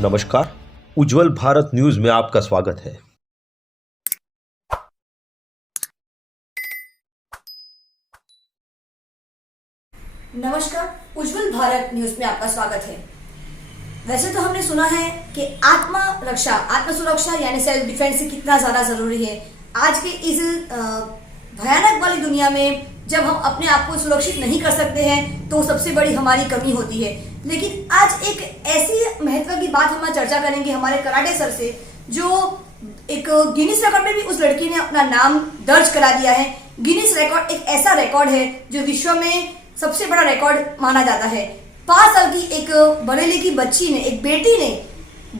नमस्कार, उज्जवल भारत न्यूज में आपका स्वागत है। नमस्कार, उज्जवल भारत न्यूज में आपका स्वागत है। वैसे तो हमने सुना है कि आत्म सुरक्षा यानी सेल्फ डिफेंस कितना ज्यादा जरूरी है। आज के इस भयानक वाली दुनिया में जब हम अपने आप को सुरक्षित नहीं कर सकते हैं तो सबसे बड़ी हमारी कमी होती है। लेकिन आज एक ऐसी महत्व की बात हम चर्चा करेंगे हमारे कराटे सर से, जो एक गिनीज रिकॉर्ड में भी उस लड़की ने अपना नाम दर्ज करा दिया है। गिनीज रिकॉर्ड एक ऐसा रिकॉर्ड है जो विश्व में सबसे बड़ा रिकॉर्ड माना जाता है। 5 साल की एक बरेली की बच्ची ने, एक बेटी ने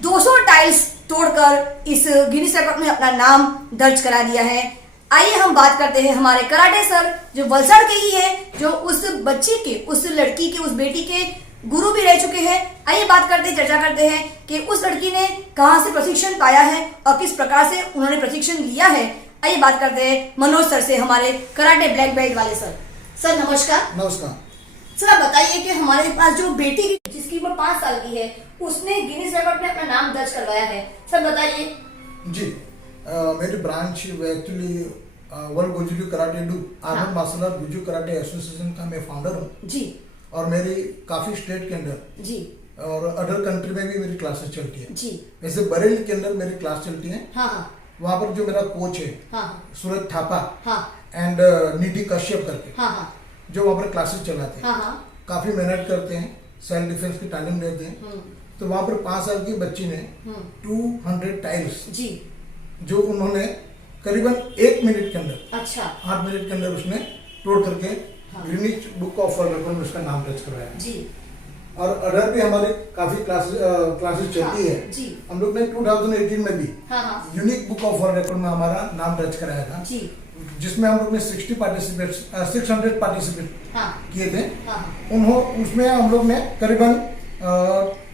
200 टाइल्स तोड़कर इस गिनीज रिकॉर्ड में अपना नाम दर्ज करा दिया है। आइए हम बात करते हैं हमारे कराटे सर, जो वलसाड़ के ही है, जो उस बच्ची के, उस लड़की के, उस बेटी के गुरु भी रह चुके हैं। आइए बात करते हैं, चर्चा करते हैं कि उस लड़की ने कहां से प्रशिक्षण पाया है और किस प्रकार से उन्होंने प्रशिक्षण लिया है। आइए बात करते हैं मनोज सर से, हमारे कराटे ब्लैक बेल्ट वाले सर। सर नमस्कार। नमस्कार सर, आप बताइए कि हमारे पास जो बेटी जिसकी उम्र 5 साल की है, उसने गिनीज रिकॉर्ड में अपना नाम दर्ज करवाया है। सर बताइए। जी, मेरी branch actually world Goju karate do army martial art Goju karate association का मैं फाउंडर हूँ जी। और मेरी काफी स्टेट के अंदर जी और अदर कंट्री में भी मेरी क्लासेस चलती है जी। वैसे बरेली के अंदर मेरी क्लास चलती है। वहाँ पर जो मेरा कोच है सूरज थापा एंड निधि कश्यप करके जो वहाँ पर क्लासेस चलाते हैं, काफी मेहनत करते हैं, सेल्फ डिफेंस की तालीम देते हैं। तो वहाँ पर 5 साल की बच्ची ने 200 टाइल्स जी जो उन्होंने करीबन 1 मिनट के अंदर, 8 मिनट के अंदर उसने तोड़ करके Guinness book of world record में उसका नाम दर्ज करवाया जी। और अदर भी हमारी काफी क्लासेस चलती है जी। हम लोग ने 2018 में भी unique book of world record में हमारा नाम दर्ज कराया था जी, जिसमें हम लोग ने 600 पार्टिसिपेट किए थे। उसमें हम लोग ने करीबन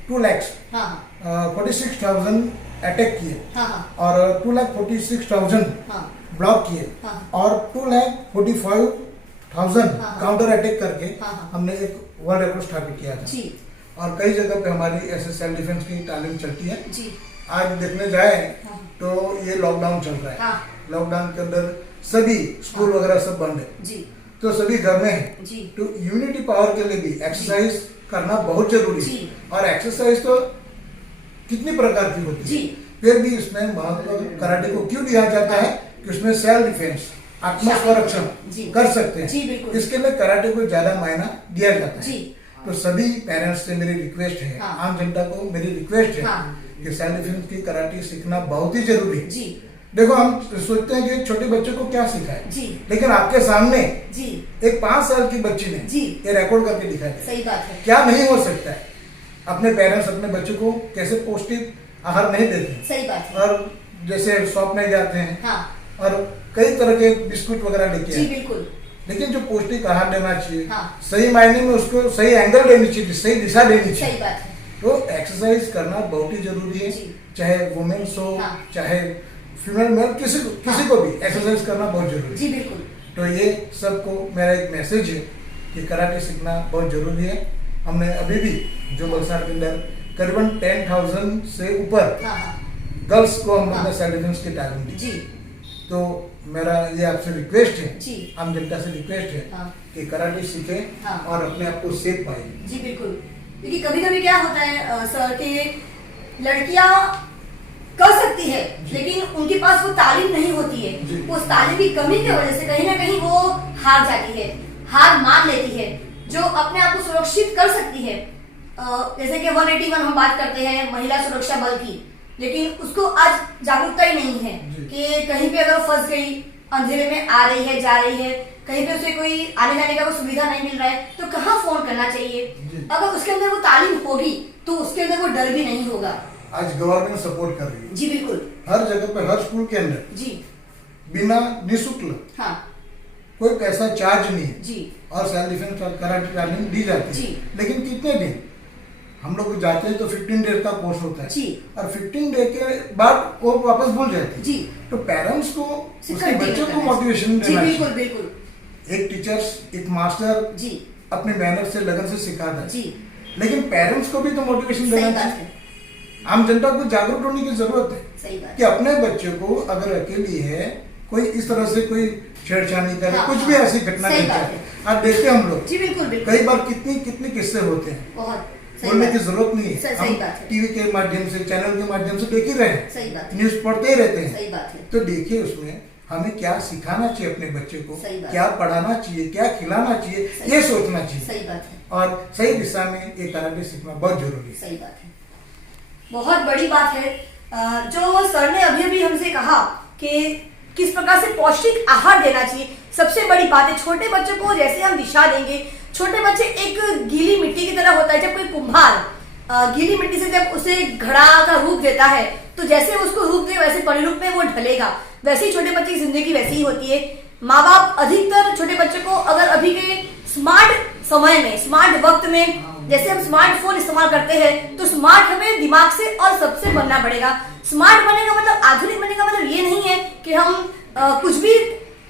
2,46,000 अटैक किए और 2,46,000 ब्लॉक किए और 2,45,000 काउंटर अटैक करके हमने एक वर्ल्ड रिकॉर्ड स्थापित किया था। और कई जगह पे हमारी ऐसे सेल्फ डिफेंस की तालीम चलती है जी। आज देखने जाए तो ये लॉकडाउन चल रहा है। लॉकडाउन के अंदर सभी स्कूल वगैरह सब बंद है जी। तो सभी घर में है तो यूनिटी पावर के लिए भी एक्सरसाइज करना बहुत जरूरी है। और एक्सरसाइज तो कितनी प्रकार की होती है, फिर भी इसमें महत्व कराटे को क्यों दिया जाता है कि उसमें सेल्फ डिफेंस, आत्मसंरक्षण कर सकते हैं। इसके लिए कराटे को ज्यादा मायना दिया जाता है। तो सभी पेरेंट्स से मेरी रिक्वेस्ट है, आम जनता को मेरी रिक्वेस्ट है कि सेल्फ डिफेंस की कराटे सीखना बहुत ही जरूरी है। देखो, हम सोचते हैं कि छोटे बच्चों को क्या सिखाए, लेकिन आपके सामने एक 5 साल की बच्ची ने ये रिकॉर्ड करके दिखाया। सही बात है। क्या नहीं हो सकता है। अपने पेरेंट्स अपने बच्चों को कैसे पौष्टिक आहार नहीं देते। सही बात है। और जैसे शॉप में जाते हैं और कई तरह के बिस्कुट वगैरह लेके आते हैं, लेकिन जो पौष्टिक आहार देना चाहिए, सही मायने में उसको सही एंगल देनी चाहिए, सही दिशा देनी चाहिए। सही बात है। तो एक्सरसाइज करना बहुत ही जरूरी है, चाहे वुमेन्स हो चाहे फीमेल मेल, किसी को भी एक्सरसाइज करना बहुत जरूरी है जी। बिल्कुल। तो ये सबको मेरा एक मैसेज है कि कराटे सीखना बहुत जरूरी है। हमने अभी भी जो वलसाड़ के अंदर करीबन 10,000 से ऊपर गर्ल्स को हम लोग ने सेल्फ डिफेंस की तालीम दी जी। तो मेरा ये आपसे रिक्वेस्ट है, आम जनता से रिक्वेस्ट है कि कराटे सीखे और अपने आप को सेफ पाए जी। बिल्कुल। क्योंकि कभी कभी क्या होता है सर कि लड़कियां कर सकती है लेकिन उनके पास वो तालीम नहीं होती है। उस तालीम की कमी की वजह से कहीं ना कहीं वो हार जाती है, हार मान लेती है। जो अपने आप को सुरक्षित कर सकती है, जैसे कि 181 हम बात करते हैं महिला सुरक्षा बल की, लेकिन उसको आज जागरूकता ही नहीं है कि कहीं पे अगर फंस गई, अंधेरे में आ रही है, जा रही है, कहीं पे उसे कोई आने जाने का कोई सुविधा नहीं मिल रहा है तो कहाँ फोन करना चाहिए। अगर उसके अंदर वो तालीम होगी तो उसके अंदर वो डर भी नहीं होगा। आज गवर्नमेंट सपोर्ट कर रही है जी। बिल्कुल। हर जगह पे, हर स्कूल के अंदर जी बिना निःशुल्क कोई पैसा चार्ज नहीं है जी। और सेल्फ डिफेंस कराटे तालीम दी जाती है। लेकिन कितने दिन हम लोग जाते हैं तो 15 डेज का कोर्स होता है जी। और 15 डे के बाद वो वापस भूल जाते हैं जी। तो पेरेंट्स को उसके बच्चों को मोटिवेशन देना चाहिए। बिल्कुल बिल्कुल। एक टीचर्स, एक मास्टर जी अपनी मेहनत से, लगन से सिखाता है जी। लेकिन पेरेंट्स को भी तो मोटिवेशन देना चाहिए। आम जनता को जागरूक होने की जरूरत है सही बात कि अपने बच्चे को अगर अकेली है, कोई इस तरह से कोई छेड़छाड़ी करे, हाँ, कुछ भी ऐसी घटना सही नहीं बात चाहे। आप देखते हैं हम लोग जी बिल्कुल बिल्कुल कई बार कितनी किस्से होते हैं, बहुत सही बोलने बात की है। जरूरत नहीं है। सही हम बात है। टीवी के माध्यम से, चैनल के माध्यम से देख ही रहे हैं, सही बात है। न्यूज पढ़ते ही रहते सही हैं। बात है। तो देखिए उसमें हमें क्या सिखाना चाहिए अपने बच्चे को, सही बात क्या पढ़ाना चाहिए, क्या खिलाना चाहिए, सही ये सोचना चाहिए। सही बात है। और सही दिशा में ये कराटे सीखना बहुत जरूरी है। सही बात है, बहुत बड़ी बात है। जो सर ने अभी अभी हमसे कहा कि किस प्रकार से पौष्टिक आहार देना चाहिए, सबसे बड़ी बात है छोटे बच्चों को जैसे हम दिशा देंगे। छोटे बच्चे एक गीली मिट्टी की तरह होता है। जब कोई कुम्हार गीली मिट्टी से जब उसे घड़ा का रूप देता है तो जैसे उसको रूप दे वैसे परिरूप में वो ढलेगा। वैसे ही छोटे बच्चे की जिंदगी वैसी ही होती है। माँ बाप अधिकतर छोटे बच्चों को अगर अभी के स्मार्ट समय में, स्मार्ट वक्त में जैसे हम स्मार्टफोन इस्तेमाल करते हैं तो स्मार्ट हमें दिमाग से और सबसे बनना पड़ेगा। स्मार्ट बनने का मतलब, आधुनिक बनने का मतलब ये नहीं है कि हम कुछ भी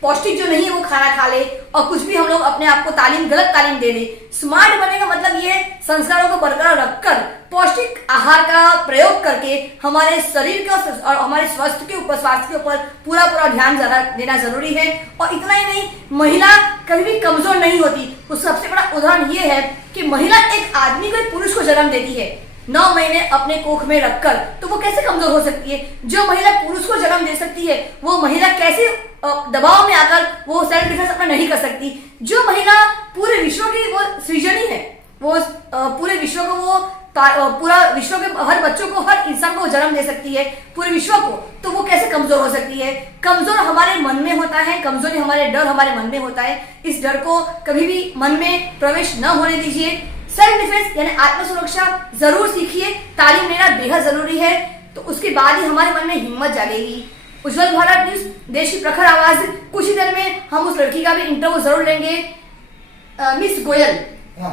पौष्टिक जो नहीं है वो खाना खा ले और कुछ भी हम लोग अपने आप को गलत तालीम दे दे। स्मार्ट बनने का मतलब ये संस्कारों को बरकरार रखकर पौष्टिक आहार का प्रयोग करके हमारे शरीर का और हमारे स्वास्थ्य के ऊपर पूरा ध्यान देना जरूरी है। और इतना ही नहीं, महिला कभी भी कमजोर नहीं होती। उसका सबसे बड़ा उदाहरण ये है कि महिला एक आदमी को, एक पुरुष को जन्म देती है 9 महीने अपने कोख में रखकर, तो वो कैसे कमजोर हो सकती है? जो महिला पुरुष को जन्म दे सकती है वो महिला कैसे दबाव में आकर वो सेल्फ डिफेंस अपना नहीं कर सकती? जो महिला पूरे विश्व की वो सृजनी है, वो पूरे विश्व को वो पूरा विश्व के हर बच्चों को, हर इंसान को जन्म दे सकती है, पूरे विश्व को, तो वो कैसे कमजोर हो सकती है? कमजोर हमारे मन में होता है, कमजोरी हमारे डर हमारे मन में होता है। इस डर को कभी भी मन में प्रवेश न होने दीजिए। सेल्फ डिफेंस यानी आत्मसुरक्षा जरूर सीखिए, तालीम लेना बेहद जरूरी है, तो उसके बाद ही हमारे मन में हिम्मत जागेगी। उज्जवल भारत न्यूज, देश की प्रखर आवाज। कुछ ही देर में हम उस लड़की का भी इंटरव्यू जरूर लेंगे, मिस गोयल,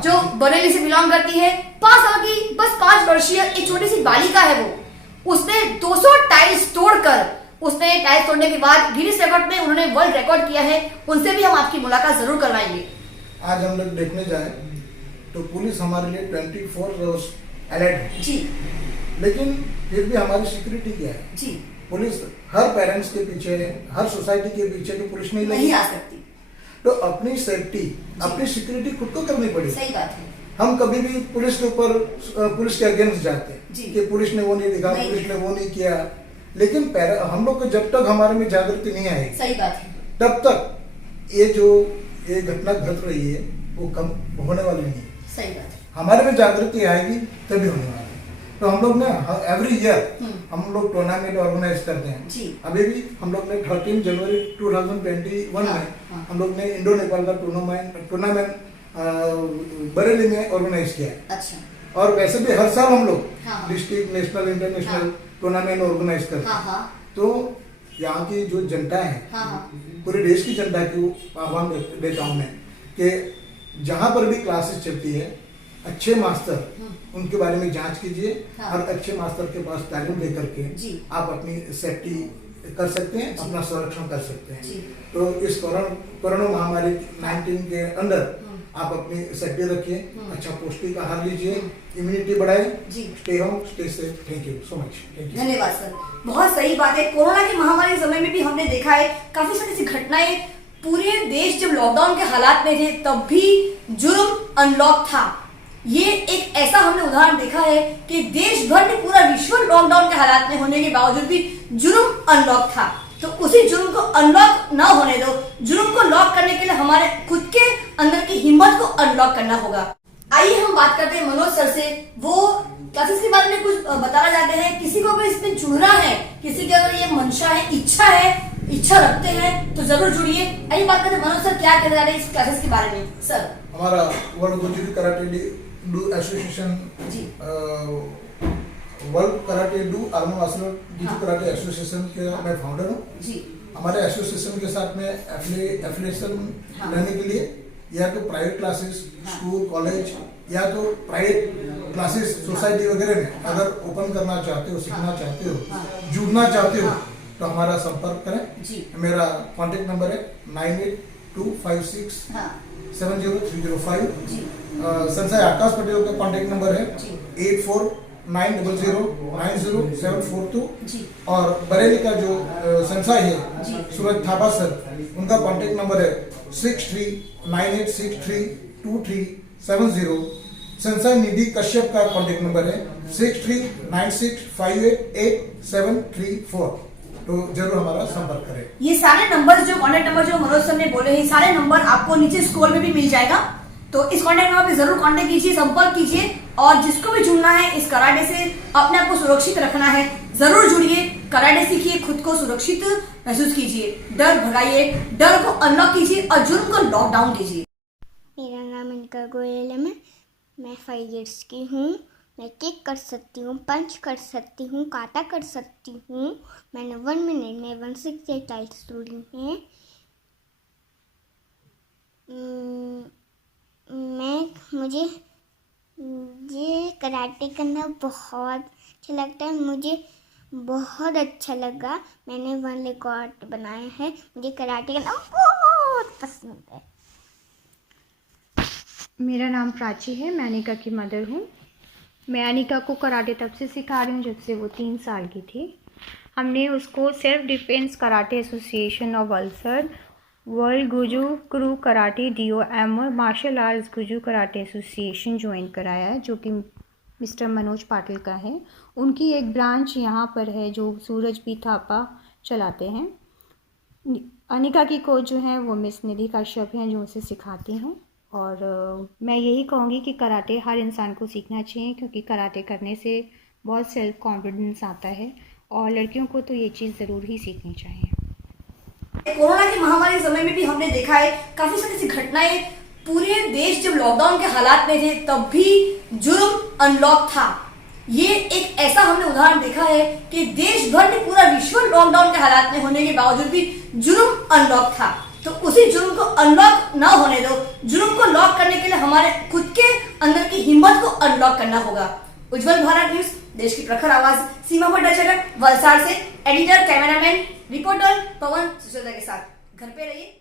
जो बरेली से बिलोंग करती है। 5 साल की, बस 5 वर्षीय एक छोटी सी बालिका है वो। उसने 200 टाइल्स तोड़कर, उसने टाइल्स तोड़ने के बाद गिनीज रिकॉर्ड में उन्होंने वर्ल्ड रिकॉर्ड किया है। उनसे भी हम आपकी मुलाकात जरूर करवाएंगे। आज हम लोग देखने जाए तो पुलिस हमारे लिए 24 आवर्स अलर्ट है जी, लेकिन फिर भी हमारी सिक्योरिटी क्या है जी, पुलिस हर पेरेंट्स के पीछे, हर सोसाइटी के पीछे तो पुलिस नहीं आ सकती। तो अपनी सेफ्टी, अपनी सिक्योरिटी खुद को करनी पड़ेगी। सही बात है। हम कभी भी पुलिस के ऊपर, पुलिस के अगेंस्ट जाते जी। हैं कि पुलिस ने वो नहीं दिखा, पुलिस ने वो नहीं किया, लेकिन हम लोग को जब तक हमारे में जागृति नहीं आएगी, सही बात है, तब तक ये घटना घट रही है वो कम होने वाली नहीं है। सही बात है। हमारे में जागृति आएगी तभी होने वाला है। तो हम लोग ना एवरी ईयर हम लोग टूर्नामेंट ऑर्गेनाइज करते हैं जी। अभी भी हम लोग ने 13 जनवरी 2021 में हम लोग ने इंडो नेपाल का टूर्नामेंट बरेली में ऑर्गेनाइज किया है। अच्छा। और वैसे भी हर साल हम लोग हाँ। District, national, international tournament organise करते हैं। तो यहाँ की जो जनता है, पूरे देश की जनता की आह्वान देता हूँ मैं कि जहाँ पर भी क्लासेस चलती है, अच्छे मास्टर उनके बारे में जांच कीजिए और अच्छे मास्टर के पास तालीम लेकर के आप अपनी सेफ्टी कर सकते हैं, अपना संरक्षण कर सकते हैं। तो इस कोरोना महामारी 19 के अंदर आप अपनी सेफ्टी रखिए, अच्छा पौष्टिक आहार लीजिए, इम्यूनिटी बढ़ाए, stay home, stay safe. Thank you so much. धन्यवाद सर, बहुत सही बात है। कोरोना की महामारी के समय में भी हमने देखा है काफी सारी ऐसी घटनाएं। पूरे देश जब लॉकडाउन के हालात में थे तब भी जुर्म अनलॉक था। ये एक ऐसा हमने उदाहरण देखा है कि देश भर में, पूरा विश्व लॉकडाउन के हालात में होने के बावजूद भी जुर्म अनलॉक था। तो उसी जुर्म को अनलॉक ना होने दो। जुर्म को लॉक करने के लिए हमारे खुद के अंदर की हिम्मत को अनलॉक करना होगा। आइए हम बात करते हैं मनोज सर से। वो क्लासेस के बारे में कुछ बताना चाहते हैं। किसी को भी इसमें जुड़ना है, किसी की अगर ये मंशा है, इच्छा रखते हैं तो जरूर जुड़िए। आइए बात करते हैं मनोज सर क्या कहने जा रहे हैं इस क्लासेस के बारे में। सर, हमारा वर्ल्ड गुजरी karate do association, world karate do army martial गुजरी कराटे एसोसिएशन के मैं फाउंडर हूँ। हमारे एसोसिएशन के साथ में एफिलिएशन लेने के लिए या तो प्राइवेट क्लासेस, स्कूल, कॉलेज या तो प्राइवेट क्लासेस सोसाइटी वगैरह में अगर ओपन करना चाहते हो, सीखना चाहते हो, जुड़ना चाहते हो तो हमारा संपर्क करें। मेरा कॉन्टेक्ट नंबर है 9825670305। संजय आकाश पटेल का कॉन्टेक्ट नंबर है 90090742 जी और बरेली का जो संसाई है सूरज थापा सर, उनका कॉन्टेक्ट नंबर है 6398632370। संसाई निधि कश्यप का कॉन्टेक्ट नंबर है 6396588734। तो जरूर हमारा संपर्क करें। ये सारे नंबर जो कॉन्टेक्ट नंबर जो मनोज सर ने बोले हैं, सारे नंबर आपको नीचे स्क्रॉल में भी मिल जाएगा। तो इस कॉन्टेक्ट नंबर पे जरूर कॉन्टेक्ट कीजिए, संपर्क कीजिए और जिसको भी जुड़ना है इस कराटे से अपने आप को सुरक्षित रखना है, जरूर जुड़िए, कराटे सीखिए, खुद को सुरक्षित महसूस कीजिए, डर भगाइए, डर को अनलॉक कीजिए और जुर्म को लॉकडाउन कीजिए। मेरा नाम अनिका गोयल है। मैं 5 इयर्स की हूँ। मैं किक कर सकती हूँ, पंच कर सकती हूँ, काटा कर सकती हूँ। मैंने 1 मिनट में 168 टाइल्स तोड़ी हैं। मुझे ये कराटे करना बहुत अच्छा लगता है। मुझे बहुत अच्छा लगा। मैंने 1 रिकॉर्ड बनाया है। मुझे कराटे करना बहुत पसंद है। मेरा नाम प्राची है। मैं अनिका की मदर हूँ। मैं अनिका को कराटे तब से सिखा रही हूँ जब से वो 3 साल की थी। हमने उसको self defence karate association of Valsad, world Goju Ryu karate DOM martial arts Goju karate association join कराया है, जो कि मिस्टर मनोज पाटिल का है। उनकी एक ब्रांच यहाँ पर है जो सूरज पी थापा चलाते हैं। अनिका की कोच जो हैं वो मिस निधि कश्यप हैं जो उसे सिखाती हैं। और मैं यही कहूँगी कि कराटे हर इंसान को सीखना चाहिए, क्योंकि कराटे करने से बहुत सेल्फ कॉन्फिडेंस आता है और लड़कियों को तो ये चीज़ ज़रूर ही सीखनी चाहिए। कोरोना की महामारी समय में भी हमने देखा है काफी सारी ऐसी घटनाएं। पूरे देश जब लॉकडाउन के हालात में थे तब भी जुर्म अनलॉक था। ये एक ऐसा हमने उदाहरण देखा है कि देश भर में पूरा विश्व लॉकडाउन के हालात में होने के बावजूद भी जुर्म अनलॉक था। तो उसी जुर्म को अनलॉक ना होने दो। जुर्म को लॉक करने के लिए हमारे खुद के अंदर की हिम्मत को अनलॉक करना होगा। उज्जवल भारत न्यूज, देश की प्रखर आवाज, सीमा भट्टाचार्य, वलसाड़ से एडिटर, कैमरामैन, रिपोर्टर पवन सिसोदिया के साथ। घर पे रहिए।